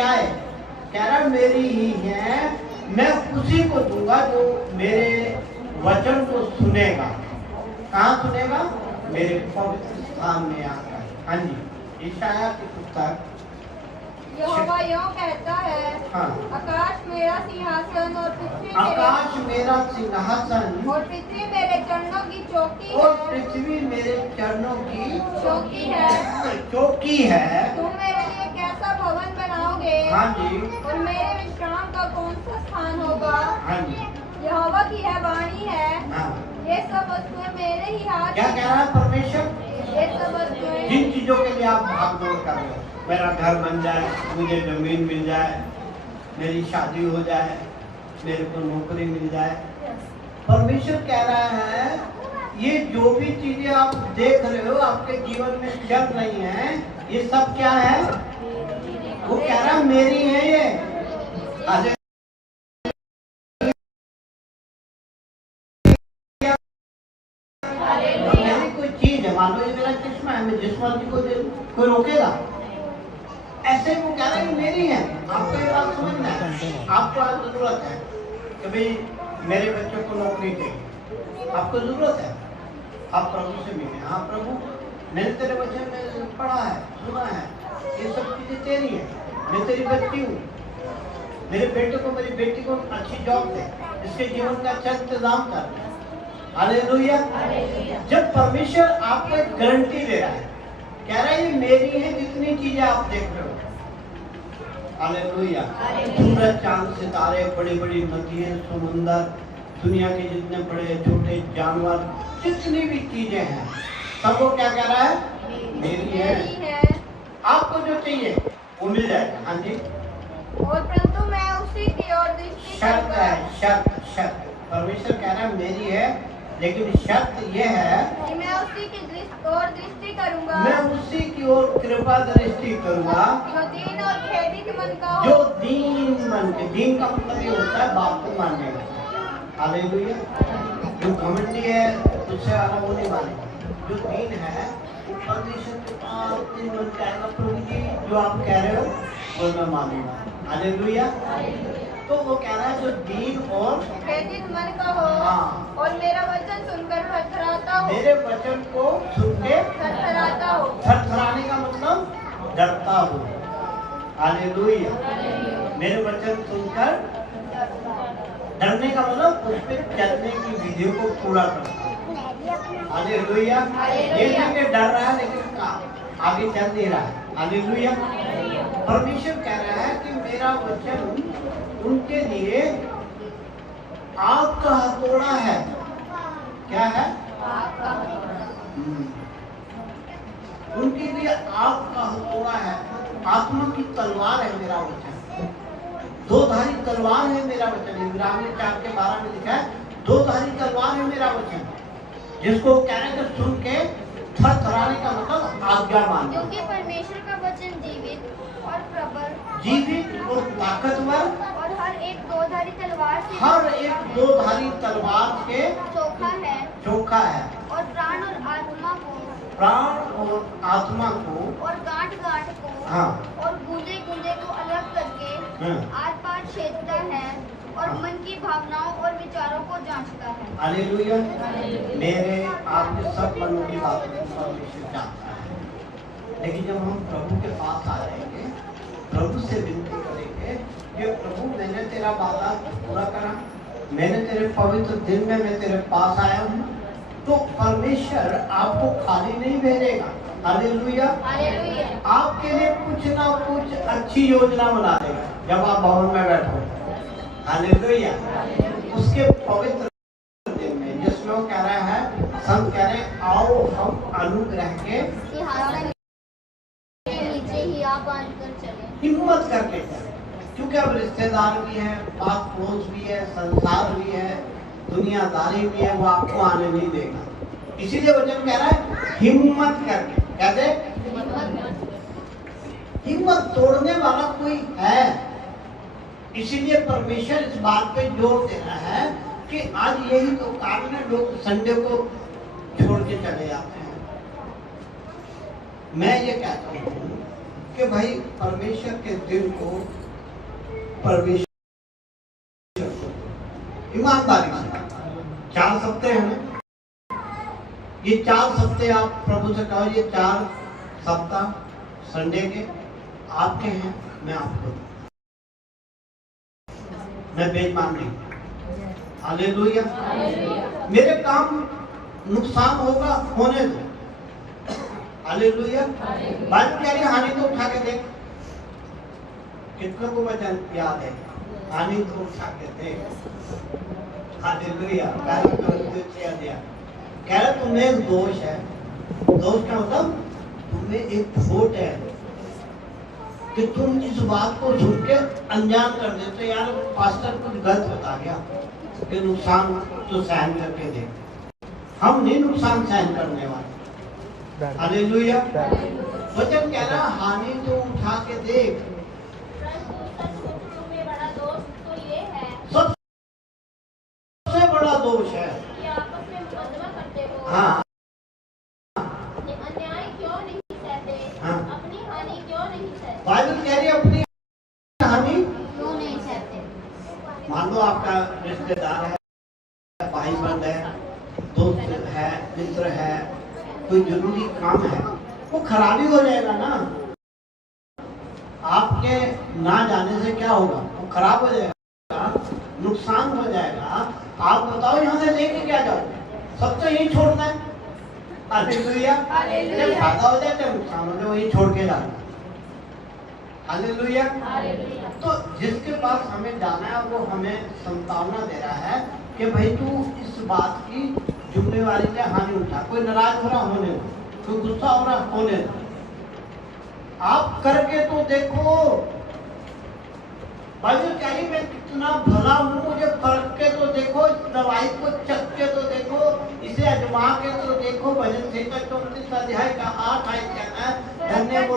आए, कह रहा मेरी ही है, मैं उसी को दूंगा जो मेरे वचन को सुनेगा। कहाँ सुनेगा? मेरे पवित्र स्थान में आकर। हाँ जी, यशायाह की पुस्तक। यहोवा यूं कहता है, हाँ, आकाश मेरा सिंहासन और आकाश मेरा सिंहासन और पृथ्वी मेरे चरणों की चौकी और है। पृथ्वी मेरे चरणों की चौकी है। चौकी है। तुम मेरे लिए कैसा भवन बनाओगे? हाँ जी, और मेरे विश्राम का कौन सा स्थान होगा? हाँ जी, यहोवा की है वाणी है, हाँ। ये सब वस्तुएं मेरे ही हाथ क्या में कह रहा है परमेश्वर? ये सब वस्तुएं जिन चीजों के लिए आप भागदौड़ कर रहे हो, मेरा घर बन जाए, मुझे जमीन मिल जाए, मेरी शादी हो जाए, मेरे को नौकरी मिल जाए, परमेश्वर कह रहा है ये जो भी चीजें आप देख रहे हो आपके जीवन में चल रही हैं, ये सब क्या है? वो कह रहा मेरी है ये। अरे मेरी कोई चीज है, मान लो ये मेरा चश्मा है, मैं जिस मर्जी को दे दूं, कोई रोकेगा? ऐसे वो कह रहा है मेरी है। आपको ये बात समझना है। आपको आज जरूरत है कि भाई मेरे बच्चों को नौकरी चाहिए, आपको जरूरत है, आप प्रभु से मिले। हाँ प्रभु, मैंने तेरे वचन में पढ़ा है, सुना है, ये सब चीजें तेरी है, मैं तेरी बच्ची हूँ, मेरे बेटे को मेरी बेटी को अच्छी जॉब दे, इसके जीवन का अच्छा इंतजाम कर। हालेलुया। जब परमेश्वर आपको एक गारंटी दे रहा है, कह रहा है ये मेरी है, जितनी चीजें आप देख रहे हो। हालेलुया। सूरज, चांद, सितारे, बड़ी बड़ी नदियां, समुंदर, दुनिया के जितने बड़े छोटे जानवर, जितनी भी चीजें हैं, सबको क्या कह रहा है? मेरी है। आपको जो चाहिए वो मिल जाएगा। हाँ जी। और परंतु मैं उसी की ओर दृष्टि शर्त है, शर्त। परमेश्वर कह रहा है मेरी है, लेकिन शर्त यह है कि मैं उसी की ओर दृष्टि करूंगा, मैं उसी की ओर कृपा दृष्टि करूंगा जो दीन और खेदित मन का हो। जो दीन मन के, दीन का मतलब ये होता है बात को मानने का। हालेलुया। जो घमंडी है उससे वाला वो नहीं मानेगा, जो दीन है परमेश्वर के पास दीन मन के आएगा, प्रभु जी जो आप कह रहे हो वो मैं मानूंगा। हालेलुया। तो वो कह रहा है जो दीन और खेदित मन का हो। हाँ। और मेरा वचन सुनकर थरथराता हो। मेरे वचन को सुन के थरथराता हो। थरथराने का मतलब डरता हो। हालेलुया। मेरे वचन सुनकर डरने का मतलब उस पर चलने की विधियों को पूरा करता हो। हालेलुया। ये नहीं कि डर रहा है लेकिन आगे चल नहीं रहा है। हालेलुया। परमेश्वर कह रहा है कि मेरा वचन उनके लिए आग का हथौड़ा है। क्या है? उनके लिए आग का हथौड़ा है, आत्मा की तलवार है मेरा वचन, दो धारी तलवार है मेरा वचन। इब्रानी 4:12 में लिखा है, दो धारी तलवार है मेरा वचन, जिसको कहने का सुन के थरथराने का मतलब आज्ञा मानना। क्योंकि परमेश्वर का वचन जीवित और प्रबल, जीवित और ताकतवर, और हर एक दो-धारी तलवार से हर एक दो धारी तलवार के चोखा है, और प्राण और आत्मा को और गांठ को हाँ, और गूंजे को अलग करके आर पार छेदता है और मन की भावनाओं और विचारों को जांचता है। हालेलुया। मेरे आपके सब मनों की बातों को परमेश्वर जानता है, लेकिन जब हम प्रभु के पास आ जाएंगे, प्रभु से विनती करेंगे कि प्रभु मैंने तेरा वादा पूरा करा, मैंने तेरे पवित्र दिन में मैं तेरे पास आया हूँ, तो परमेश्वर आपको खाली नहीं भेजेगा। हालेलुया। आपके लिए कुछ ना कुछ अच्छी योजना बना देगा जब आप भवन में बैठो। हालेलुया। उसके पवित्र दिन में जिसमें वो कह रहा है, संत कह रहे हैं आओ हम अनुग्रह के नीचे ही आप बांध कर चले, हिम्मत करके चले, क्योंकि अब रिश्तेदार भी है, पास पड़ोस भी है, संसार भी है, दुनियादारी भी है, वो आपको आने नहीं देगा। इसीलिए वचन कह रहा है हिम्मत करके। कैसे? हिम्मत तोड़ने वाला कोई है। इसीलिए परमेश्वर इस बात पे जोर दे रहा है कि आज यही तो कारण है लोग संडे को छोड़ के चले जाते हैं। मैं ये कहता हूँ कि भाई परमेश्वर के दिल को परमेश्वर ईमानदारी से 4 सप्ताह है ना, ये 4 सप्ताह आप प्रभु से कहो, ये 4 सप्ताह संडे के आपके हैं, मैं आपको, मैं बेईमान नहीं। हालेलुया। मेरे काम नुकसान होगा, होने दो। हालेलुया। बाइबल कह रही है हानि तो उठा के देख। कितनों को वचन याद है, हानि तो उठा के देख। हालेलुया। कह रहे तुम्हें एक दोष है। दोष का मतलब तुम्हें एक खोट है कि तुम इस बात को सुन के अनजान कर देते, यार पास्टर कुछ गलत बता गया कि नुकसान तो सहन करके दे। हम नहीं नुकसान सहन करने वाले। हालेलुया। वचन कह रहा हानि तो उठा के देख। सबसे बड़ा दोष है कि आपस में मुकदमा करते हो। हाँ, अन्याय क्यों नहीं सहते? हाँ। अपनी हानि क्यों नहीं सहते? बाइबल कह रही है अपनी हानि क्यों नहीं सहते? मान लो आपका रिश्तेदार है, भाई बंद है, दोस्त है, मित्र है, कोई जरूरी काम है, वो खराबी हो जाएगा ना। आपके ना जाने से क्या होगा, वो खराब हो जाएगा, नुकसान हो जाएगा। आप बताओ यहाँ से लेके क्या जाओगे? सब तो यही छोड़ना है। हालेलुया। जब फायदा हो जाए चाहे नुकसान हो जाए, वही छोड़ के जाना। हालेलुया। तो जिसके पास हमें जाना है वो हमें संतावना दे रहा है कि भाई तू इस बात की जिम्मेवारी से हानि उठा। कोई नाराज हो रहा होने दो, कोई गुस्सा हो रहा होने दो, आप करके तो देखो। बाइबल कह रही मैं कितना भला हूँ, मुझे करके तो देखो, इस दवाई को चख के तो देखो, इसे आजमा के तो देखो। भजन संहिता 34 अध्याय का 8 आयत कहता है, धन्य वो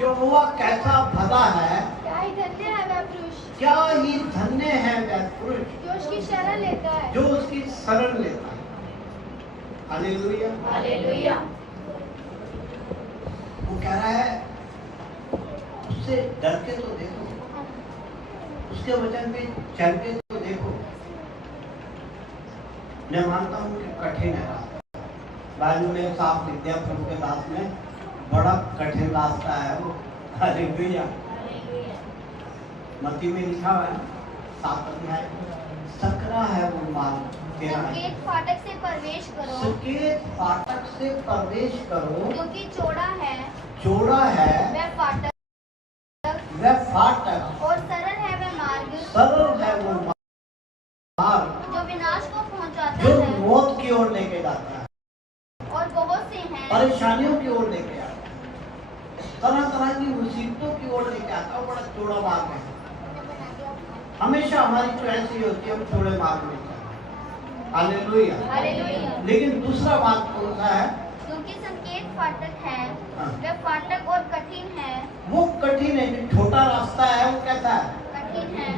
यहोवा कैसा भला है, क्या ही धन्य है वह पुरुष, क्या ही धन्य है वह पुरुष जो उसकी शरण लेता है। जो उसकी शरण लेता है। हालेलुया। हालेलुया। वो कह रहा है उससे डर के तो देखो, उसके वचन पे चल के तो देखो। मैं मानता हूँ कि कठिन है रास्ता। बाइबल में साफ लिख दिया प्रभु के दास में, बड़ा कठिन रास्ता है वो। हालेलुया। मत्ती में लिखा हुआ है 7 अध्याय, सकरा है वो मार्ग तेरा। संकेत फाटक से प्रवेश करो, संकेत फाटक से प्रवेश करो, क्योंकि चौड़ा है वह फाटक और सरल है वह मार्ग, सरल है वो मार्ग जो विनाश को पहुंचाता जो है, मौत की ओर लेके जाता है, और बहुत से हैं परेशानियों की ओर लेके आता है, तरह तरह की मुसीबतों की ओर लेके आता है। बड़ा चौड़ा मार्ग है। हमेशा हमारी चॉइस ये होती है हम चौड़े मार्ग में चलें। हालेलुया। हालेलुया। लेकिन दूसरा मार्ग कौन सा है? क्योंकि संकेत फाटक है, हाँ। वह फाटक और कठिन है, वो कठिन है। जो छोटा रास्ता है वो कैसा है? कठिन है,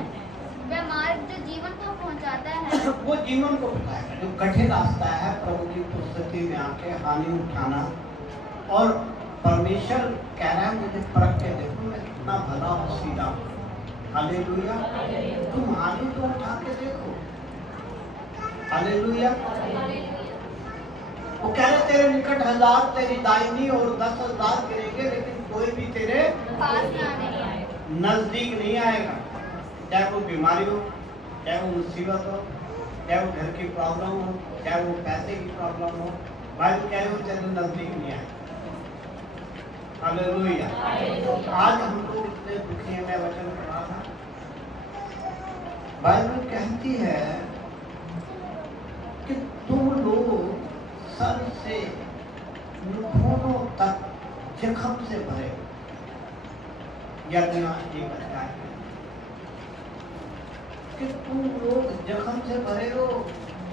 वह मार्ग जो जीवन को पहुंचाता है। वो जीवन को बताएगा। जो कठिन रास्ता है प्रभु की उपस्थिति में आके हानि उठाना, और परमेश्वर कह रहा है मुझे परख के देखो मैं कितना भला और सीधा हूँ। हालेलुया। तुम हानि तो उठा के देखो। हालेलुया। वो कह रहे तेरे निकट 1000 तेरी दाहिनी और 10,000 गिरेंगे, लेकिन कोई भी तेरे पास ना नहीं आएगा। नजदीक नहीं आएगा। चाहे वो बीमारी हो, चाहे वो मुसीबत हो, चाहे वो घर की प्रॉब्लम हो, चाहे वो पैसे की प्रॉब्लम हो, बाइबल कह रहे हो तेरे नजदीक नहीं आएगा। हालेलुया। आज हम लोग इतने दुखी हैं। मैं वचन पढ़ा था, बाइबल कहती है कि तुम लोग सर से घुटनों तक जख्म से भरे। यर्मिया 1 अध्याय कि तुम लोग जख्म से भरे हो।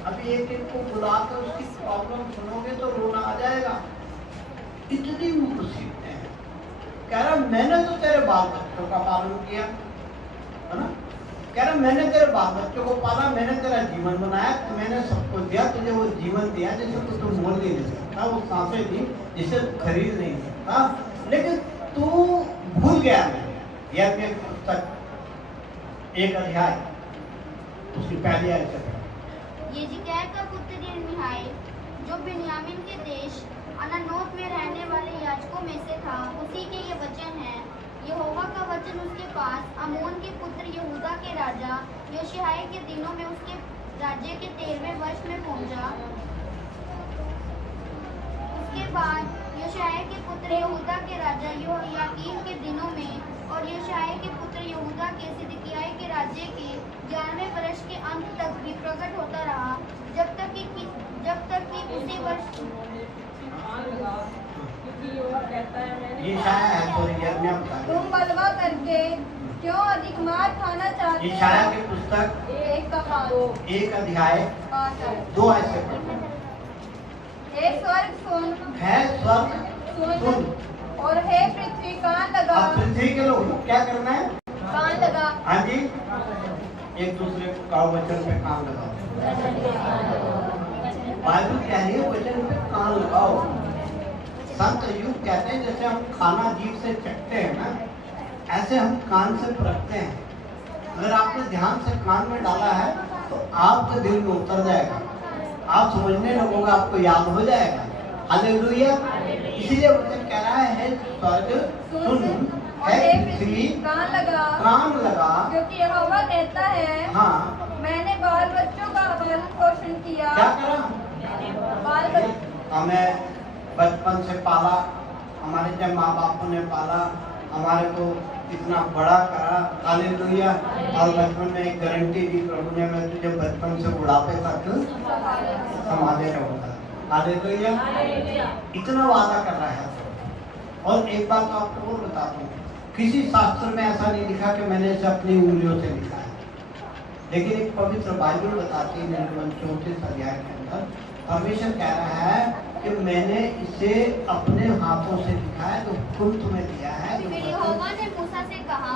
अभी एक एक को बुलाकर उसकी प्रॉब्लम सुनोगे तो रोना आ जाएगा। इतनी मुसीबतें हैं। कह रहा मैंने तो तेरे बाल बच्चों का पालन किया, है ना? कह रहा मैंने तेरे बाल बच्चों को पाला, मैंने तेरा जीवन बनाया, तो मैंने सबको दिया, तुझे वो जीवन दिया जिसे तो तुम मोल नहीं ले सकता। था, वो सांसें थी जिसे खरीद नहीं सकता, लेकिन तू भूल गया। यह पुस्तक 1 अध्याय उसकी पहली आयत से यिजकिय्याह का पुत्र यिर्मयाह, जो बिन्यामीन के देश अनानोत में रहने वाले याजकों में से था, उसी के ये वचन हैं। यहोवा का वचन उसके पास आमोन के पुत्र यहूदा के राजा योशिय्याह के दिनों में उसके राज्य के 13वें वर्ष में पहुंचा। उसके बाद योशिय्याह के पुत्र यहूदा के राजा योयाकीम के दिनों में और योशिय्याह के पुत्र यहूदा के सिदकिय्याह के राज्य के 11वें वर्ष के अंत तक भी प्रकट होता रहा, जब तक कि उसी वर्ष तुम बलवा करके क्यों अधिक मार खाना चाहते हो? यशायाह की पुस्तक 1 अध्याय 2 आयत से पढ़ो। हे स्वर्ग सुन, है स्वर्ग सुन, और हे पृथ्वी कान लगा। अब पृथ्वी के लोग क्या करना है? कान लगा। हाँ जी, एक दूसरे को कहो वचन पे कान लगाओ। बाइबल कह रही है वचन पे कान लगाओ। संत युग कहते हैं जैसे हम खाना जीभ से चखते हैं ना, ऐसे हम कान से परखते हैं। अगर आपने ध्यान से कान में डाला है तो आपके दिल में उतर जाएगा, आप समझने लगोगे, आपको याद हो जाएगा। हालेलुया। इसीलिए वचन कह रहा है स्वर्ग सुन, है पृथ्वी कान लगा, क्योंकि यहोवा कहता है, हाँ, मैंने बाल बच्चों का पालन पोषण किया। क्या करा? बाल बच्चों हमें बचपन से पाला, हमारे जब माँ बापों ने पाला, हमारे को इतना बड़ा करा। हालेलुया। और बचपन में एक गारंटी दी प्रभु ने, मैं तुझे बचपन से बुढ़ापे तक संभाले रहूंगा। हालेलुया। इतना वादा कर रहा है। और एक बात तो आपको और बताता हूँ, किसी शास्त्र में ऐसा नहीं लिखा कि मैंने इसे अपनी उंगलियों से लिखा है, लेकिन एक पवित्र बाइबल बताती है निर्गमन 34 अध्याय के अंदर परमेश्वर कह रहा है कि मैंने इसे अपने हाथों से लिखा है, जो हुक्म तुम्हें दिया है। फिर यहोवा ने मूसा से कहा,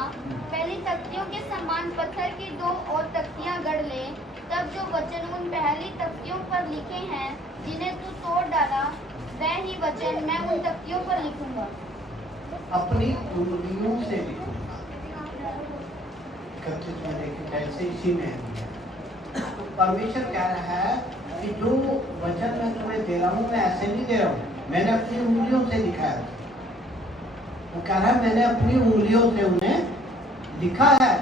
पहली तख्तियों के समान पत्थर की 2 और तख्तियां गढ़ ले। तब जो वचन उन पहली तख्तियों पर लिखे हैं, जिन्हें तू तोड़ डाला, वह ही वचन मैं उन तख्तियों पर लिखूंगा। अपनी उंगलियों से लिखूंगा। 31 में देखिए कैसे इसी में है। तो परमेश्वर कह रहा है कि जो वचन मैं तुम्हें दे रहा हूँ, मैं ऐसे नहीं दे रहा हूँ, मैंने अपनी उंगलियों से लिखा है। वो कह रहा है मैंने अपनी उंगलियों से उन्हें लिखा है।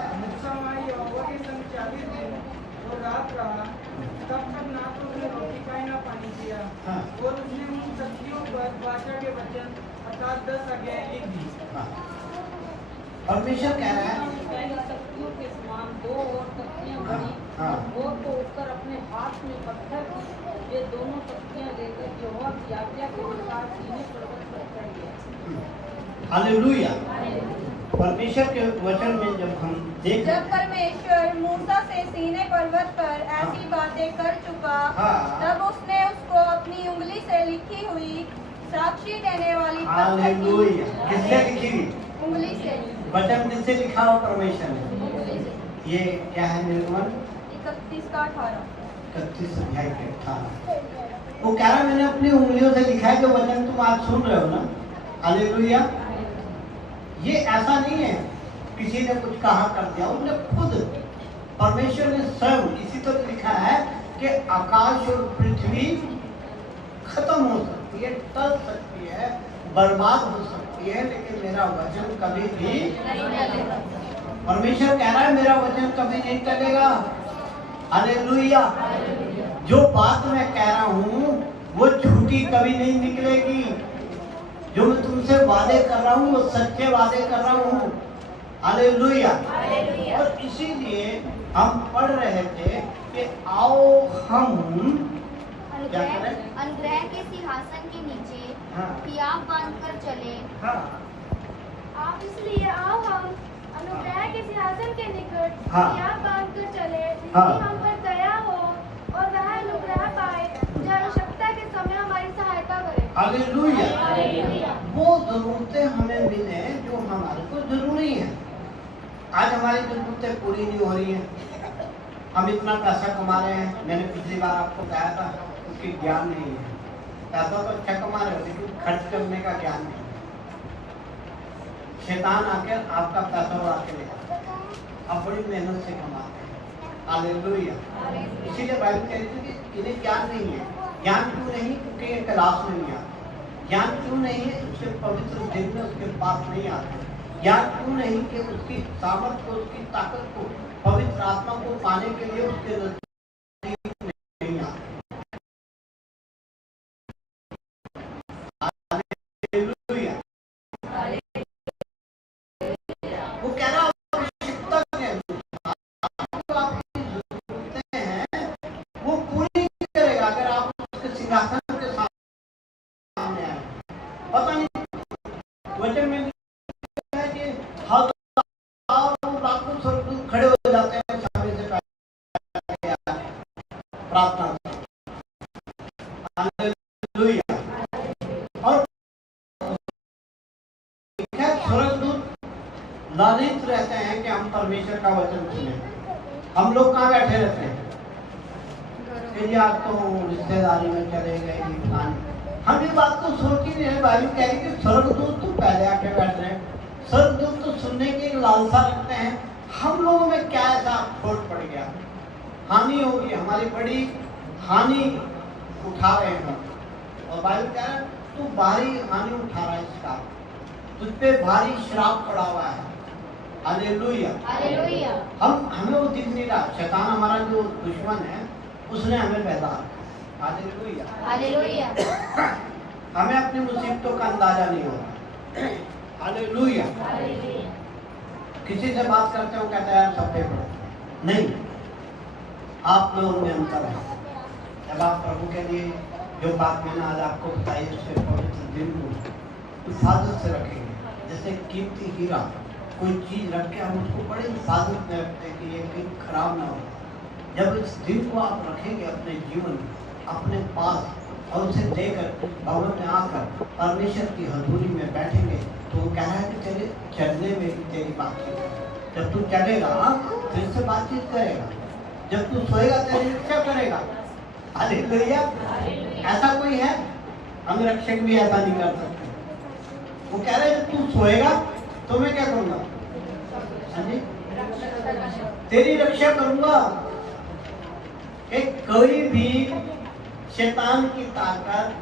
हाँ। और उसने उन तख्तियों पर भाषा के वचन अर्थात 10 आज्ञाएं लिख दी। हाँ। परमेश्वर कह रहा है पहली तख्तियों के समान 2 और तख्तियां गढ़ी, हाँ। वो तो ऊपर अपने हाथ में पत्थर की वे दोनों तख्तियां लेकर यहोवा की आज्ञा के अनुसार सीने पर्वत पर चढ़ गया। हालेलुया। परमेश्वर के वचन में जब हम देख, जब परमेश्वर मूसा से सीने पर्वत पर ऐसी बातें कर चुका, हाँ। तब उसने उसको अपनी उंगली से लिखी हुई साक्षी देने वाली पत्थर हालेलुया। किससे लिखी हुई? उंगली से। वचन किससे लिखा हो? परमेश्वर ने। उंगली से। ये क्या है? निर्गमन 31 का 18। 31 अध्याय के 18। वो कह रहा है मैंने अपनी उंगलियों से लिखा है, जो वचन तुम आज सुन रहे हो ना। हालेलुया। ये ऐसा नहीं है किसी ने कुछ कहा कर दिया, उसने खुद, परमेश्वर ने स्वयं इसी तरह लिखा है कि आकाश और पृथ्वी खत्म हो सकती है, टल सकती है, बर्बाद हो सकती है, लेकिन मेरा वचन कभी भी, परमेश्वर कह रहा है मेरा वचन कभी नहीं टलेगा। हालेलुया। जो बात मैं कह रहा हूँ वो झूठी कभी नहीं निकलेगी। जो मैं तुमसे वादे कर रहा हूँ वो सच्चे वादे कर रहा हूँ। हालेलुया। और इसीलिए हम पढ़ रहे थे कि आओ हम क्या करें? अनुग्रह के सिंहासन के नीचे हाँ। हियाव बांधकर चले। हाँ। आप इसलिए आओ हम अनुग्रह के सिंहासन के निकट हाँ। हियाव बांधकर चले, हाँ। कि हम पर दया हो और वह अनुग्रह पाए जो आवश्यकता के समय हमारी सहायता करे। हालेलुया। हालेलुया। वो जरूरतें हमें मिले जो हमारे को जरूरी है। आज हमारी जरूरतें पूरी नहीं हो रही हैं। हम इतना पैसा कमा रहे हैं, मैंने पिछली बार आपको बताया था, उसकी ज्ञान नहीं है। पैसा तो अच्छा कमा रहे हो लेकिन खर्च करने का ज्ञान नहीं। शैतान आकर आपका पैसा उड़ा के ले जाता है, आप बड़ी मेहनत से कमाते हैं। हालेलुया। इसीलिए बाइबल कहती है कि इन्हें ज्ञान नहीं है। ज्ञान क्यों नहीं? क्योंकि ये क्लास में नहीं आता। ज्ञान क्यों नहीं है? उसके पवित्र दिन में उसके पास नहीं आते। ज्ञान क्यों नहीं? कि उसकी सामर्थ को, उसकी ताकत को, पवित्र आत्मा को पाने के लिए उसके नजदीक नहीं आते। हालेलुया। वो कह रहा आवश्यकता है, जो आपकी जरूरतें हैं वो पूरी करेगा अगर आप उसके सिंहासन के सामने आए। पता नहीं वचन में लिखा है कि हजारों लाखों स्वर्गदूत खड़े हो जाते हैं समय से पहले प्रार्थना। हालेलुया। और स्वर्गदूत लालित रहते हैं कि हम परमेश्वर का वचन सुने। हम लोग कहाँ बैठे रहते हैं कि जी आज तो रिश्तेदारी में चले गए। हम ये बात तो सोच ही नहीं रहे। बाइबल कह रही कि स्वर्गदूत तो पहले आके बैठ रहे हैं। स्वर्गदूत तो सुनने की लालसा रखते हैं। हम लोगों में क्या ऐसा खोट पड़ गया, हानि होगी, हमारी बड़ी हानि उठा रहे हैं। और बाइबल कह रहा है तू भारी हानि उठा रहा है, इसका तुझ पे भारी श्राप पड़ा हुआ है। हालेलुया। हालेलुया। हमें वो दिख नहीं रहा। शैतान हमारा जो दुश्मन है उसने हमें बहला रखा। हालेलुया। हालेलुया। हमें अपनी मुसीबतों का अंदाजा नहीं हो रहा। हालेलुया। किसी से बात करते हो कहते हैं सब पे पड़ो नहीं, आप लोगों में अंतर है। जब आप प्रभु के लिए जो बात मैंने आज आपको बताई उसके पवित्र दिन को हिफाजत से रखेंगे। जैसे कीमती हीरा कोई चीज रख के हम उसको बड़े हिफाजत में रखते हैं कि ये कहीं खराब ना हो। जब इस दिन को आप रखेंगे अपने जीवन में, अपने पास और उसे देकर भवन में आकर परमेश्वर की हजूरी में बैठेंगे तो वो कह रहा है कि तेरे चलने में भी तेरी बातचीत है। जब तू चलेगा तो इससे बातचीत करेगा, जब तू सोएगा तेरी रक्षा करेगा। हालेलुया। ऐसा कोई है? अंगरक्षक भी ऐसा नहीं कर सकते। वो कह रहे हैं तू सोएगा तो मैं क्या करूंगा? हाँ जी, तेरी रक्षा करूंगा। एक कोई भी शैतान की ताकत,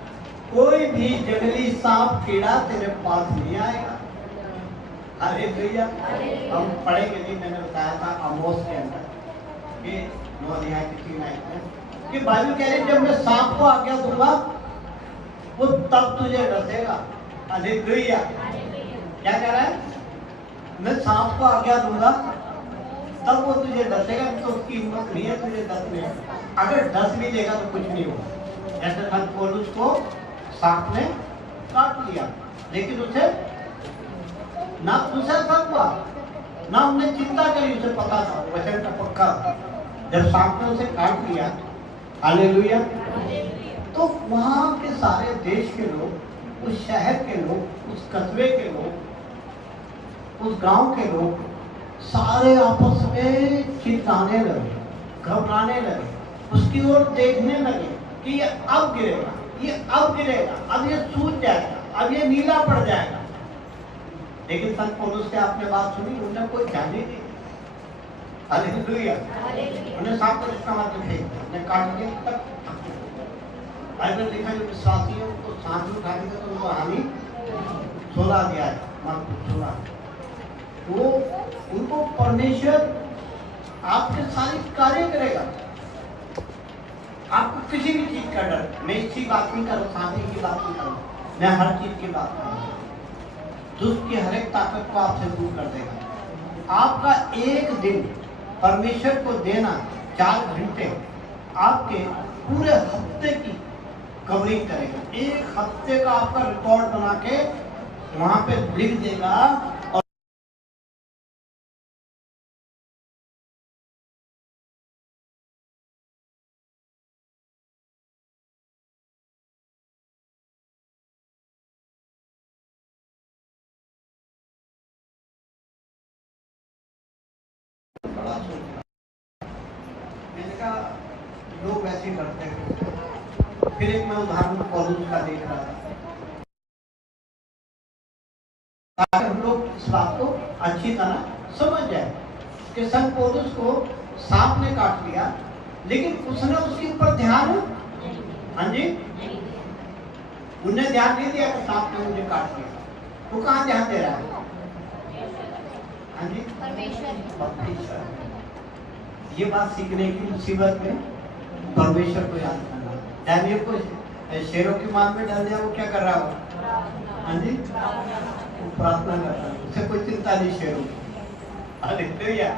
कोई भी जंगली सांप कीड़ा तेरे पास नहीं आएगा। अरे भैया हम पढ़ेंगे नहीं, मैंने बताया था आमोस के अंदर ये 9 अध्याय की 3 आयत में कि बाइबल कह रही जब मैं सांप को आज्ञा दूंगा वो तब तुझे डसेगा। अरे भैया क्या कह रहा है? मैं सांप को आज्ञा दूंगा तब वो तुझे डसेगा। तो उसकी हिम्मत नहीं है तुझे डसने। अगर डस भी देगा तो कुछ नहीं होगा। जैसे संत पौलुस को सांप ने काट लिया लेकिन उसे ना दूसरा सांप हुआ ना उन्हें चिंता करी। उसे पता था वचन का पक्का। जब सांप ने उसे काट लिया, हालेलुया, तो वहां के सारे देश के लोग, उस शहर के लोग, उस कस्बे के लोग, उस गांव के लोग सारे आपस में चिल्लाने लगे, घबराने लगे, उसकी ओर देखने लगे कि ये अब गिरेगा, ये अब गिरेगा, अब ये सूज जाएगा, अब ये नीला पड़ जाएगा। लेकिन संत पौलुस से आपने बात सुनी, उन्हें कोई ध्यान ही नहीं। हालेलुया। उन्हें सांप को जितना मात्र फेंक दिया, उन्हें काट दिया। तक बाइबल लिखा जो विश्वासियों को सांप में उठा दिया तो उनको हानि 16 दिया है, मात्र 16। वो उनको परमेश्वर आपके सारी कार्य करेगा। आपको किसी भी चीज का डर, मैं इसी बात नहीं कर रहा, शादी की बात नहीं कर रहा, मैं हर चीज की बात कर रहा हूँ। दुष्ट की हर एक ताकत को आपसे दूर कर देगा। आपका एक दिन परमेश्वर को देना 4 घंटे आपके पूरे हफ्ते की कवरिंग करेगा। एक हफ्ते का आपका रिकॉर्ड बना के वहां पे लिख देगा। और बड़ा सोच मैंने कहा लोग वैसे करते हैं। फिर एक मैं उदाहरण पौलुस का देख रहा था, ताकि हम लोग इस बात को अच्छी तरह समझ जाए कि संत पौलुस को सांप ने काट लिया, लेकिन उसने उसके ऊपर ध्यान, हाँ जी, उन्हें ध्यान नहीं दिया कि सांप ने मुझे काट लिया। वो कहाँ ध्यान दे रहा है? हाँ जी, परमेश्वर। ये बात सीखने की मुसीबत में परमेश्वर को याद करना। दानियल को शेरों की मार में डाल दिया, वो क्या कर रहा हो? हाँ जी, वो प्रार्थना कर रहा है, उसे कोई चिंता नहीं शेरों की। हालेलुया।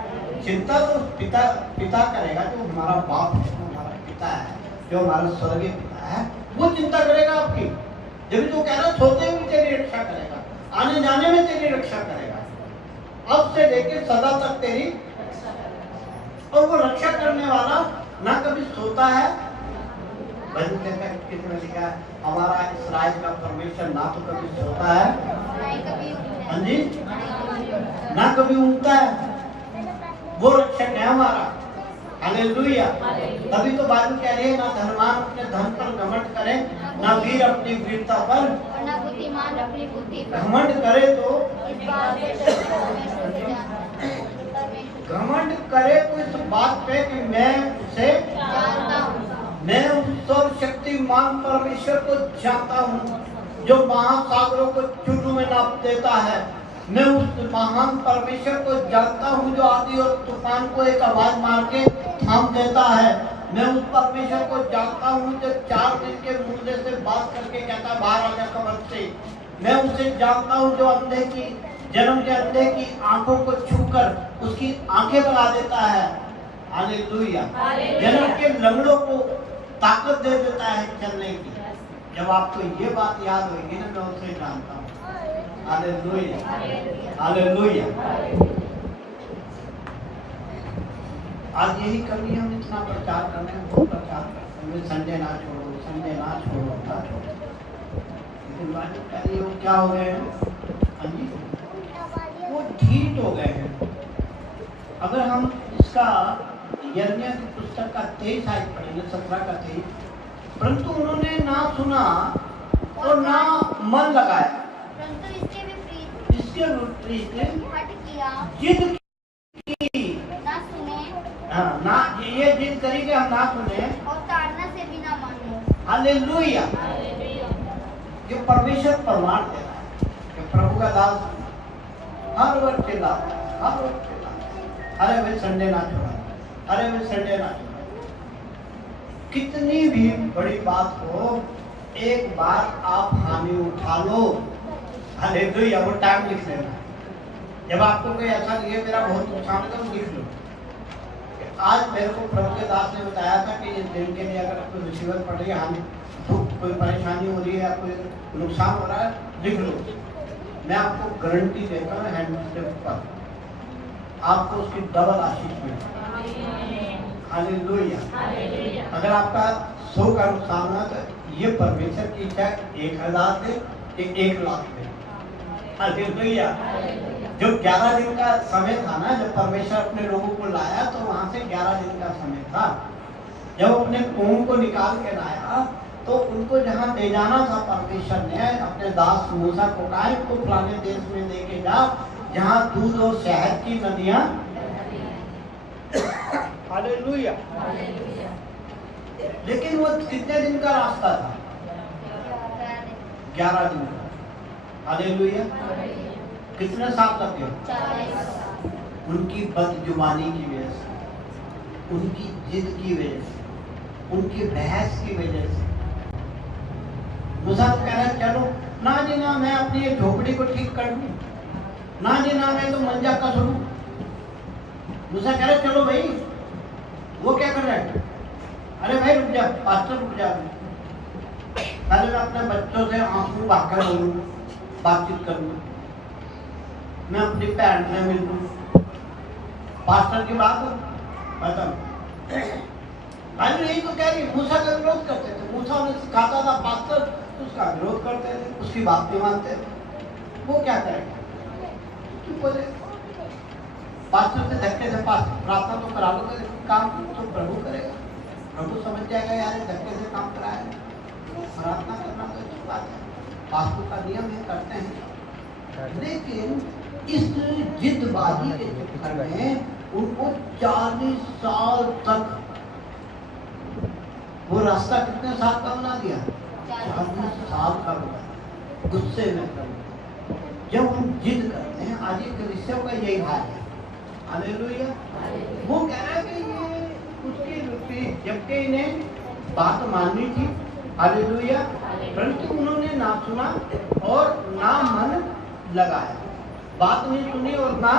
चिंता तो पिता करेगा, जो हमारा बाप है, जो हमारा पिता है, जो हमारा स्वर्गीय पिता है, वो चिंता करेगा आपकी। जब तो कह रहा सोते हुए तेरी रक्षा करेगा, आने जाने में तेरी रक्षा करेगा, अब से लेकर सदा तक तेरी। और वो रक्षा करने वाला ना कभी सोता है। किसने लिखा है? हमारा इस्राएल का परमेश्वर ना तो कभी सोता है, हाँ जी, ना कभी ऊँगता है। वो रक्षक है हमारा। हालेलुया। तभी तो बाइबल कह रही है, ना धनवान अपने धन पर घमंड करे, ना वीर अपनी वीरता पर, और ना बुद्धिमान अपनी बुद्धि पर घमंड करे तो इस बात पे परमेश्वर से जानता घमंड करे तो इस बात पे कि मैं उसे जानता हूँ, मैं उस सर्वशक्तिमान परमेश्वर को जानता हूँ, जो महासागरों को चुटू में नाप देता है। मैं उस महान परमेश्वर को जानता हूँ, जो आंधी और तूफान को एक आवाज मार के थाम देता है। मैं उस परमेश्वर को जानता हूँ, जो 4 दिन के मुर्दे से बात करके कहता है, बाहर आ जा कब्र से। मैं उसे जानता हूँ, जो अंधे की जन्म के अंधे की आंखों को छूकर उसकी आंखें लगा देता है। हालेलुया। जन्म के लंगड़ों को ताकत दे देता है चलने की। जब आपको ये बात याद होगी ना, मैं उसे जानता हूँ। Hallelujah, hallelujah. आज यही कमी, हम इतना प्रचार कर रहे हैं, बहुत प्रचार करते हैं, संडे ना छोड़ो, संडे ना छोड़ो, ना छोड़ो। लेकिन बाइबल कह रही है वो क्या हो गए हैं? हाँ जी, वो ढीठ हो गए हैं। अगर हम इसका यिर्मयाह की पुस्तक का 23 आयत पढ़ेंगे, 17 का 23, परंतु उन्होंने ना सुना और ना मन लगाया, परंतु इसके विपरीत हट किया, जिद की, ना सुने हाँ, ना ये जिद करी कि हम ना सुने और ताड़ना से भी ना मानो। हालेलुया। ये परमेश्वर प्रमाण दे रहा है कि प्रभु का दास हर वक्त चिल्लाता है, हर वक्त चिल्लाता है, अरे भाई संडे ना छोड़ा, अरे भाई संडे ना छोड़ा। कितनी भी बड़ी बात हो, एक बार आप हानि उठा लो। हालेलुया। वो टाइम लिख लेना। जब आपको कोई ऐसा लगे मेरा बहुत नुकसान है, तो लिख लो। आज मेरे को प्रभु के दास ने बताया था कि इस दिन के लिए अगर कोई मुसीबत पड़ रही है, हानि, कोई परेशानी हो रही है या कोई नुकसान हो रहा है, लिख लो। मैं आपको गारंटी देता हूँ हैंड पर आपको उसकी डबल आशीष मिलेगी। हालेलुया। अगर आपका 100 का नुकसान हुआ तो ये परमेश्वर की इच्छा 1000 दे कि 1 लाख दे। हालेलुया। जो 11 दिन का समय था ना, जब परमेश्वर अपने लोगों को लाया, तो वहां से 11 दिन का समय था। जब अपने कौम को निकाल के लाया, तो उनको जहाँ ले जाना था, परमेश्वर ने अपने दास मूसा को कहा, इनको फलाने देश में लेके जा जहाँ दूध और शहद की नदियाँ। हालेलुया। लेकिन वो कितने दिन का रास्ता था? 11 दिन का। हालेलुया। कितने साल लग गए? उनकी बदजुबानी की वजह से, उनकी जिद की वजह से, उनकी बहस की वजह से। मूसा तो कह रहा है चलो, ना जी ना, मैं अपनी ये झोपड़ी को ठीक कर दूं, ना जी ना, मैं तो मंजा कस लूं। मूसा कह रहा है चलो भाई। वो क्या कर रहा है? अरे भाई रुक जा, पास्टर रुक जा, पहले मैं अपने बच्चों से आंसू बहाकर बोलूं, बातचीत करूं, मैं अपनी बहन से मिल लूं। पास्टर की बात बताओ। बाइबल यही तो कह रही। मूसा का विरोध करते थे, मूसा उन्हें सिखाता था, पास्टर उसका विरोध करते थे, उसकी बात नहीं मानते थे। वो क्या करेगा? क्यों बोले पास्टर से धक्के से पास्टर प्रार्थना तो करा लो, काम तो प्रभु करेगा। प्रभु समझ जाएगा यार धक्के से काम कराया। प्रार्थना करना तो अच्छी बात है, वास्तु का नियम है, करते हैं, लेकिन इस जिद्दबाजी के चक्कर में उनको 40 साल तक वो रास्ता कितने साल का बना दिया? 40 साल का बना, गुस्से में कर। जब हम जिद करते हैं, आज एक कलीसिया का यही हाल है, हालेलुया। वो कह रहा है कि ये उसकी विपरीत, जबकि इन्हें बात माननी थी, हालेलुया, परंतु उन्होंने ना सुना और ना मन लगाया। बात नहीं सुनी और ना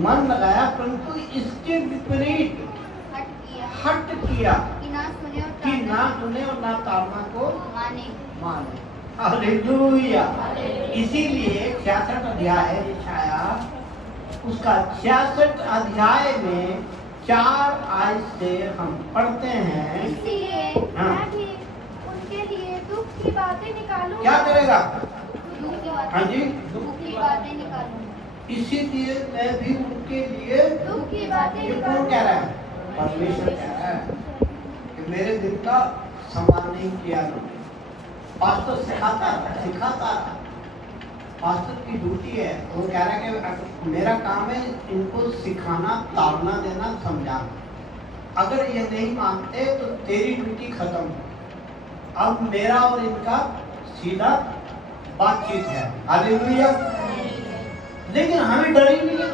मन लगाया, परंतु इसके विपरीत हट किया कि ना सुने और ना ताड़ना को माने। हालेलुया। इसीलिए 66 अध्याय यशाया, उसका 66 अध्याय में 4 आयत से हम पढ़ते हैं। इसलिए हाँ। मैं भी उनके लिए दुख की बातें निकालूंगा। क्या करेगा? हाँ जी, दुख की बातें निकालूंगा। इसीलिए मैं भी उनके लिए दुख की बातें ये कौन निकालूंगा। कह रहा है? परमेश्वर कह रहा है कि मेरे दिल का सम्मान नहीं किया लोगों। पास्टर सिखाता रहा। पास्टर की ड्यूटी है, वो कह रहा है कि मेरा काम है इनको सिखाना, ताड़ना देना, समझाना। अगर ये नहीं मानते तो तेरी ड्यूटी खत्म हो। अब मेरा और इनका सीधा बातचीत है, हालेलुया। लेकिन हमें डर ही नहीं है।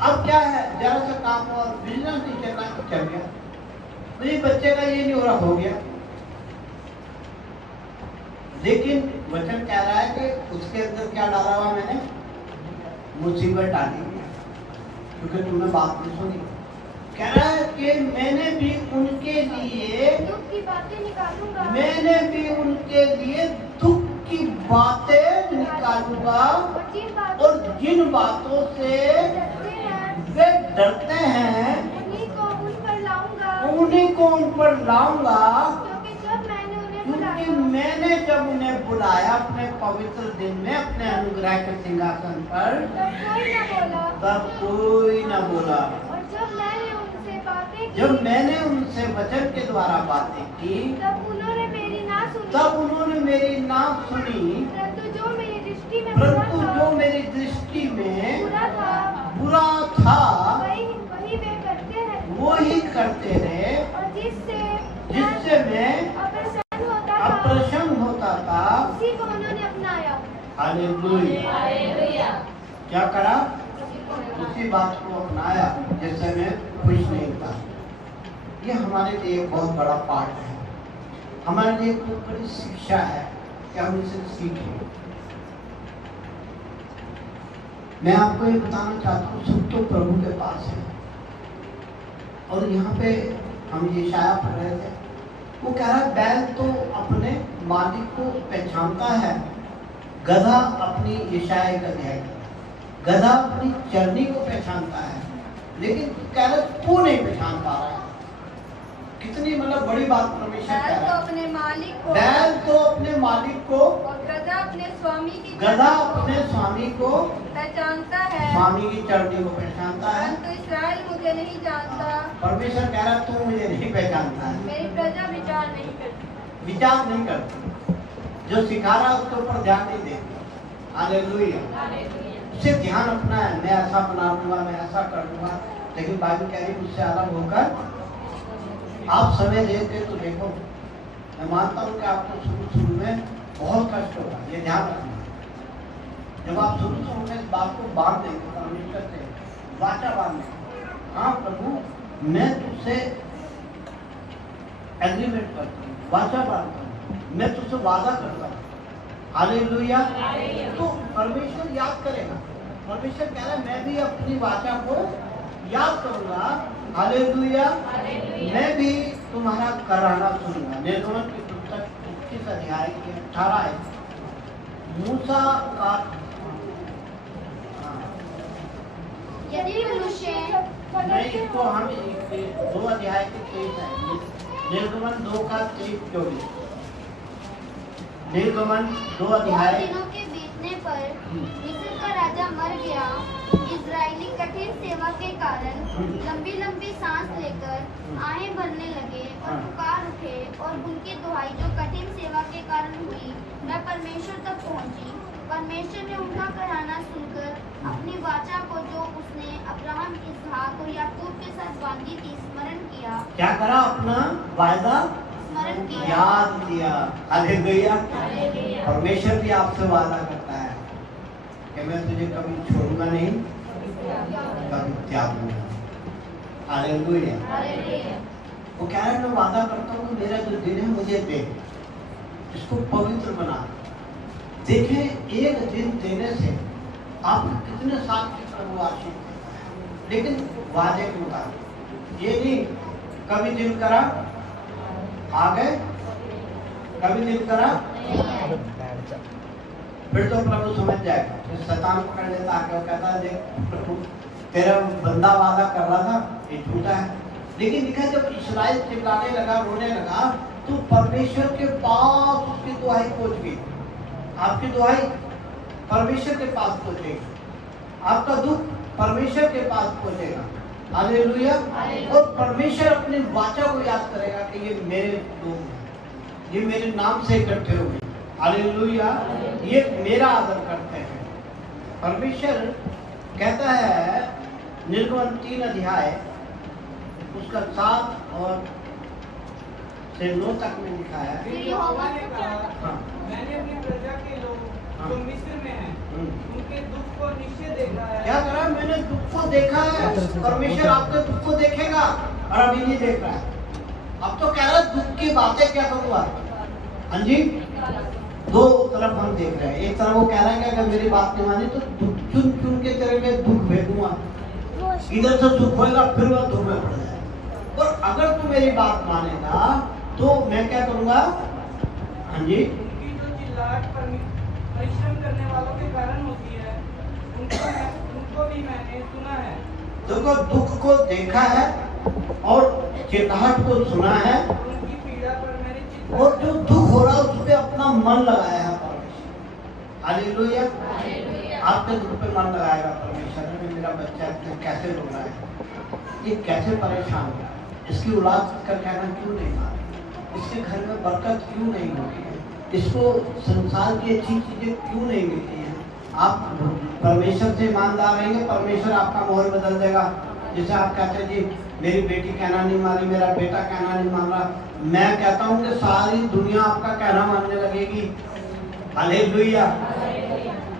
अब क्या है, जरा सा काम और बिजनेस नहीं चल रहा, चल गया, मेरे बच्चे का ये नहीं हो रहा, हो गया। लेकिन वचन कह रहा है कि उसके अंदर क्या डाला हुआ मैंने? मुसीबत डाली, क्योंकि तुमने बात नहीं सुनी। कह रहा है कि मैंने भी उनके लिए दुख की बातें निकालूंगा। मैंने भी उनके लिए दुख की बातें निकालूंगा, और जिन बातों से डरते हैं, वे डरते हैं उन्हीं को उन पर लाऊंगा। उन्हीं को उन पर लाऊंगा। क्योंकि जब मैंने उन्हें क्योंकि बुलाया, मैंने जब उन्हें बुलाया अपने पवित्र दिन में, अपने अनुग्रह के सिंहासन पर, तब कोई न बोला। तब कोई न बोला। और जब मैंने उनसे बातें की, जब मैंने उनसे वचन के द्वारा बातें की, तब उन्होंने मेरी ना सुनी। तब उन्होंने मेरी ना सुनी। परंतु जो मेरी दृष्टि में परंतु जो मेरी दृष्टि में बुरा था, वही वे करते हैं। वो ही करते रहे, और जिससे मैं अप्रसन्न होता था, उसी को उन्होंने अपनाया। हालेलुया। क्या करा? उसी बात को अपनाया जिससे मैं खुश नहीं था। ये हमारे लिए एक बहुत बड़ा पाठ है, हमारे लिए एक बहुत बड़ी शिक्षा है कि हम इसे सीखें। मैं आपको ये बताना चाहता हूँ, सुख तो प्रभु के पास है। और यहाँ पे हम यशाया पढ़ रहे थे, वो कह रहा है बैल तो अपने मालिक को पहचानता है, गधा अपनी यशाया का अध्याय, गधा अपनी चरनी को पहचानता है, लेकिन कह रहा तू नहीं पहचान पा रहा है। कितनी मतलब बड़ी बात परमेश्वर कह रहा है। अपने मालिक को, बैल तो अपने मालिक को, और गधा अपने स्वामी की गधा अपने स्वामी को पहचानता है, स्वामी की चरनी को पहचानता है। परंतु इसराइल मुझे नहीं जानता। परमेश्वर कह रहा तू मुझे नहीं पहचानता है, मेरी प्रजा विचार नहीं करती। विचार नहीं करती, जो सिखा रहा है उसके ऊपर ध्यान नहीं देता। हालेलुया। उसे ध्यान रखना है, मैं ऐसा बना लूंगा, मैं ऐसा कर लूंगा, लेकिन बाइबल कह रही मुझसे अलग होकर आप समय देते तो देखो। मैं मानता हूँ कि आपको शुरू में बहुत कष्ट होगा, ये ध्यान रखना। जब आप शुरू में इस बात को बांध देंगे, परमेश्वर से वाचा बांध देंगे, हाँ प्रभु मैं तुझसे एग्रीमेंट करता हूँ, वाचा बांधता हूँ, मैं तुझसे वादा करता हूँ। हालेलुया। तो परमेश्वर याद करेगा। परमेश्वर कह रहा है मैं भी अपनी वाचा को याद करूंगा। हालेलुया। मैं भी तुम्हारा कराना सुनूंगा। निर्गमन की पुस्तक 21 अध्याय के 18 है। मूसा का यदि मनुष्य नहीं, इसको हम 2 अध्याय के 23 है। निर्गमन 2 का 23-24। निर्गमन 2 अध्याय। बहुत दिनों के बीतने पर मिस्र का राजा मर गया। इजरायली कठिन सेवा के कारण लंबी लंबी सांस लेकर आहें भरने लगे और पुकार उठे और उनकी दुहाई जो कठिन सेवा के कारण हुई वह परमेश्वर तक पहुंची। परमेश्वर ने उनका कहना सुनकर अपनी वाचा को जो उसने अब्राहम, इसहाक और याकूब के साथ बांधी थी स्मरण किया। क्या करा? अपना वायदा स्मरण किया, याद किया। हालेलुया। परमेश्वर भी आपसे वादा करता है कि मैं तुझे कभी छोड़ूंगा नहीं, कभी त्यागूंगा। हालेलुया। वो कह रहा है मैं वादा करता हूँ कि मेरा जो दिन है मुझे दे, इसको पवित्र बना। देखें, एक दिन देने से आपको कितने साल की प्रभु आशीष देता है, लेकिन वादे के मुताबिक। ये नहीं कभी दिल करा आ गए, कभी दिल करा फिर तो प्रभु समझ जाएगा। फिर शैतान पकड़ लेता आके और कहता है देख प्रभु तेरा बंदा वादा कर रहा था ये झूठा है। लेकिन लिखा जब इस्राएल चिल्लाने लगा, रोने लगा, तो परमेश्वर के पास उसकी दुहाई पहुंच गई। आपकी दुहाई परमेश्वर के पास पहुंचेगी, आपका दुख परमेश्वर के पास पहुंचेगा। हालेलुया। और परमेश्वर अपनी वाचा को याद करेगा कि ये मेरे लोग हैं, ये मेरे नाम से इकट्ठे हुए। हालेलुया। ये मेरा आदर करते हैं। परमेश्वर कहता है निर्गमन 3 अध्याय उसका 7 और से 9 तक में लिखा है। फिर यहोवा ने कहा, हाँ। मैंने अपनी प्रजा के लोग जो मिस्र में हैं उनके दुख को निश्चय देखा है। क्या करा? मैंने दुख को देखा है। परमेश्वर आपके दुख को देखेगा और अभी नहीं देख रहा है। अब तो कह रहा है दुख की बातें क्या करूँगा। हाँ जी, दो तरफ हम देख रहे हैं। एक तरफ वो कह रहा है कि अगर मेरी बात नहीं मानी तो चुन चुन के तेरे लिए दुख भेजूंगा, इधर से सुख होगा फिर वह दुख में पड़ जाए। और अगर तू मेरी बात मानेगा तो मैं क्या करूँगा। हाँ जी, उनकी जो चिल्लाहट परिश्रम करने वालों के कारण होती है उनको भी मैंने सुना है। देखो दुख को देखा है और चिल्लाहट को सुना है, उनकी पीड़ा पर मैंने चित्त और जो दुख हो रहा है उस पर अपना मन लगाया है परमेश्वर। हालेलुया। आपके दुख पे मन लगाएगा परमेश्वर ने। मेरा बच्चा कैसे रो रहा है, ये कैसे परेशान है, इसकी औलाद का कहना क्यों नहीं आ रही, इसके घर में बरकत क्यों नहीं होती है, इसको संसार की अच्छी चीजें क्यों नहीं मिलती हैं। आप परमेश्वर से ईमानदार रहेंगे, परमेश्वर आपका मोहर बदल देगा। जैसे आप कहते हैं जी मेरी बेटी कहना नहीं मान रही, मेरा बेटा कहना नहीं मान रहा, मैं कहता हूँ कि सारी दुनिया आपका कहना मानने लगेगी। हालेलुया।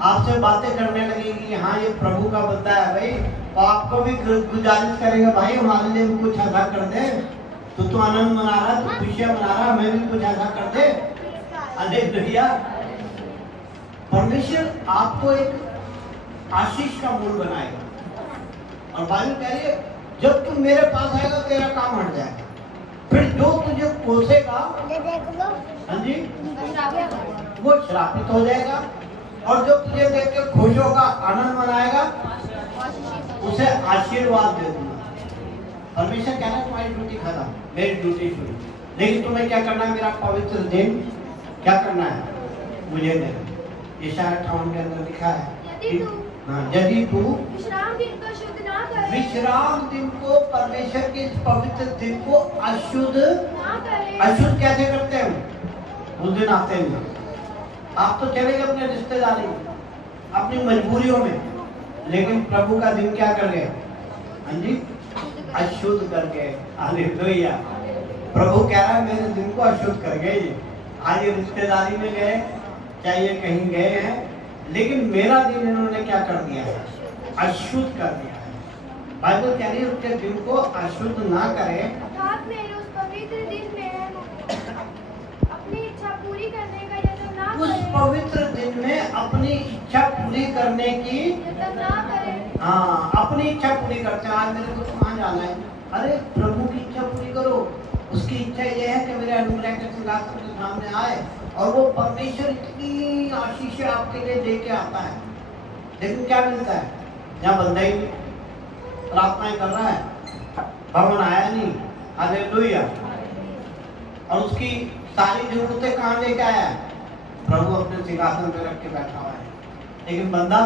आपसे बातें करने लगेगी, हाँ ये प्रभु का बंदा है भाई, तो आपको भी गुजारिश करेंगे भाई हमारे लिए भी कुछ ऐसा कर दे। तो आनंद मना रहा, तो खुशियां मना रहा, हमें भी कुछ ऐसा कर दे। हालेलुया। परमेश्वर आपको एक आशीष का मूल बनाएगा। और बाइबल कह रही है जब तू मेरे पास आएगा तेरा काम हट जाएगा। फिर जो तुझे कोसेगा, हाँ जी, वो श्रापित हो जाएगा। और जो तुझे देख के खुश होगा, आनंद मनाएगा, उसे आशीर्वाद दे दूंगा। परमेश्वर कह रहा है तुम्हारी ड्यूटी खत्म, मेरी ड्यूटी शुरू। लेकिन तुम्हें क्या करना है, मेरा पवित्र दिन क्या करना है, मुझे देना। यशायाह 58 के अंदर लिखा है यदि तू विश्राम दिन को शुद्ध ना करे, विश्राम दिन को, परमेश्वर के इस पवित्र दिन को अशुद्ध ना करे। अशुद्ध कैसे करते हैं? उस दिन आते हैं आप तो चले गए अपने रिश्तेदारी, अपनी मजबूरियों में, लेकिन प्रभु का दिन क्या कर गए? हाँ जी, अशुद्ध कर गए। हालेलुया। प्रभु कह रहा है मेरे दिन को अशुद्ध कर गए। आज ये रिश्तेदारी में गए, चाहे ये कहीं गए हैं, लेकिन मेरा दिन इन्होंने क्या कर दिया है? अशुद्ध कर दिया है। बाइबल कह रही है उसके दिन को अशुद्ध ना करे। अर्थात मेरे उस पवित्र दिन में अपनी इच्छा पूरी करने का यत्न ना उस करे, पवित्र दिन में अपनी इच्छा पूरी करने की, यत्न ना करे। हाँ, अपनी इच्छा पूरी करते हैं। आज मेरे को कहाँ जाना है? अरे प्रभु की इच्छा पूरी करो। उसकी इच्छा यह है कि मेरे अनुग्रह के सिंहासन के सामने आए, और वो परमेश्वर इतनी आशीष आपके लिए लेके आता है। लेकिन क्या मिलता है? यहाँ बंदा ही प्रार्थनाएं कर रहा है, भवन आया नहीं। हालेलुया। और उसकी सारी जरूरतें कहाँ लेके आया है? प्रभु अपने सिंहासन पे रख के बैठा हुआ है। लेकिन बंदा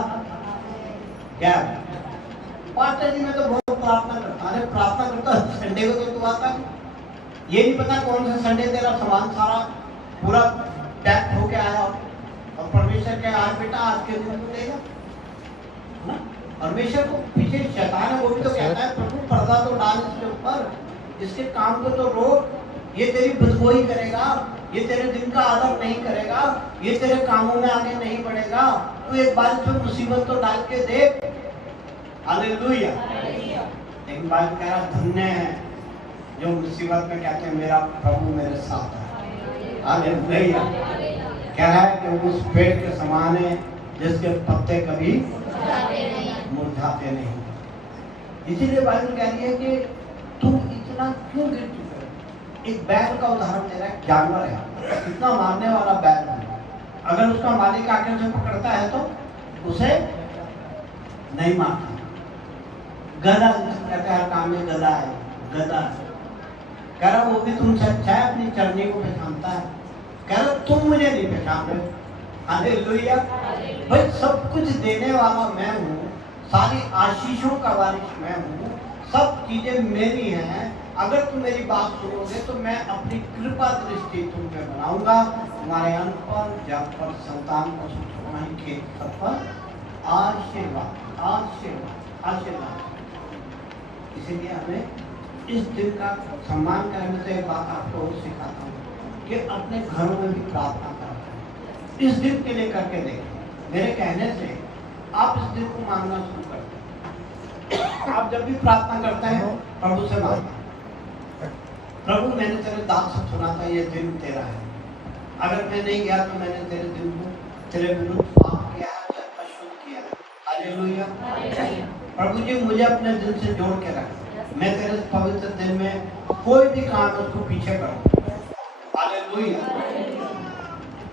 क्या पास्टर जी मैं तो बहुत प्रार्थना करता, अरे प्रार्थना करता संडे को तो तू आता नहीं, ये नहीं पता कौन सा संडे तेरा सामान सारा पूरा पैक होके आया और परमेश्वर के आज बेटा आज के दिन तू देगा ना। परमेश्वर को पीछे शैतान है, वो भी तो कहता है प्रभु पर्दा तो डाल इसके ऊपर, इसके काम को तो रोक, ये तेरी बदगोई करेगा, ये तेरे दिन का आदर नहीं करेगा, ये तेरे कामों में आगे नहीं बढ़ेगा, तू एक बार इसमें मुसीबत तो डाल के देख। हालेलुया। लेकिन बाइबल कह रहा धन्य है जो मुसीबत में कहते हैं मेरा प्रभु मेरे साथ है। हालेलुया। कह रहा है कि उस पेड़ के समान है जिसके पत्ते कभी मुरझाते नहीं। इसीलिए बाइबल कह रही है कि तुम इतना क्यों गिर चुके हो। एक बैल का उदाहरण दे रहा है, जानवर है, कितना मारने वाला बैल है, अगर उसका मालिक आके उसे पकड़ता है तो उसे नहीं मारता। गधा कहते हैं काम में गधा है, गधा कह रहा वो भी तुमसे अच्छा है, अपनी चरनी को पहचानता है, कह रहा तुम मुझे नहीं पहचान रहे। हालेलुया। भाई सब कुछ देने वाला मैं हूँ, सारी आशीषों का वारिस मैं हूँ, सब चीजें मेरी हैं। अगर तुम मेरी बात सुनोगे तो मैं अपनी कृपा दृष्टि तुम पे बनाऊंगा, तुम्हारे अन्न पर, जब पर, संतान पर, वहीं खेत पर आशीर्वाद, आशीर्वाद, आशीर्वाद। इसीलिए हमें इस दिन का सम्मान करने से एक बात आपको और सिखाता हूँ कि अपने घरों में भी प्रार्थना करें। इस दिन के लिए करके देखें। मेरे कहने से आप इस दिन को मांगना शुरू कर दें। आप जब भी प्रार्थना करते हैं प्रभु से मांगते, प्रभु मैंने तेरे दास से सुना था ये दिन तेरा है, अगर मैं नहीं गया तो मैंने तेरे दिन को तेरे विरुद्ध पाप किया है, अशुद्ध किया है। हालेलुया। प्रभु जी मुझे अपने दिल से जोड़ के रख, मैं तेरे पवित्र दिन में कोई भी काम उसको पीछे करूँ। हालेलुया।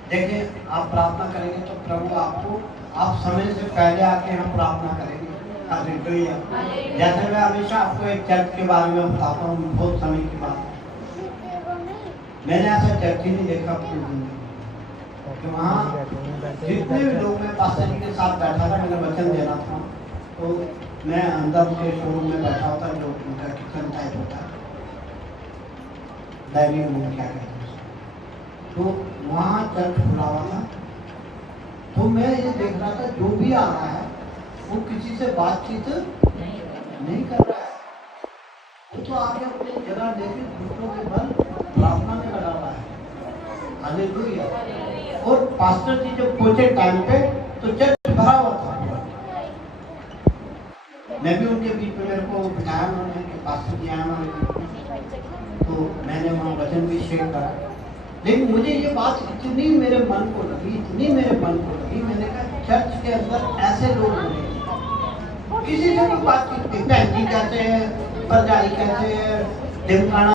देखिए आप प्रार्थना करेंगे तो प्रभु आपको, आप समय से पहले आके हम प्रार्थना करेंगे। हालेलुया। जैसे मैं हमेशा आपको एक चर्च के बारे में बताता हूँ, बहुत समय की बात, मैंने ऐसा चर्च ही नहीं देखा अपनी जिंदगी कि वहाँ जितने भी लोग, मैं पास्टर जी के साथ बैठा था, मैंने वचन देना था तो मैं अंदर के शोरूम में बैठा होता, जो उनका किचन टाइप होता है, डाइनिंग रूम क्या कहते हैं, तो वहाँ चर्च खुला हुआ था। तो मैं ये देख रहा था जो भी आ रहा है वो किसी से बातचीत नहीं कर रहा है, वो तो आगे अपनी जगह लेके घुटनों के बल प्रार्थना में लगा हुआ है। हालेलुया। और पास्टर जी जब पहुंचे टाइम पे तो चर्च भरा हुआ था। मैं भी उनके बीच में, मेरे को बिठाया उन्होंने कि पास्टर जी आए हमारे बीच में, तो मैंने वहाँ वचन भी शेयर करा। लेकिन मुझे ये बात इतनी मेरे मन को लगी, इतनी मेरे मन को लगी, मैंने कहा चर्च के अंदर ऐसे लोग होंगे, किसी से भी बातचीत नहीं, बहन जी कहते हैं, परजाई कहते हैं, ढिमकाना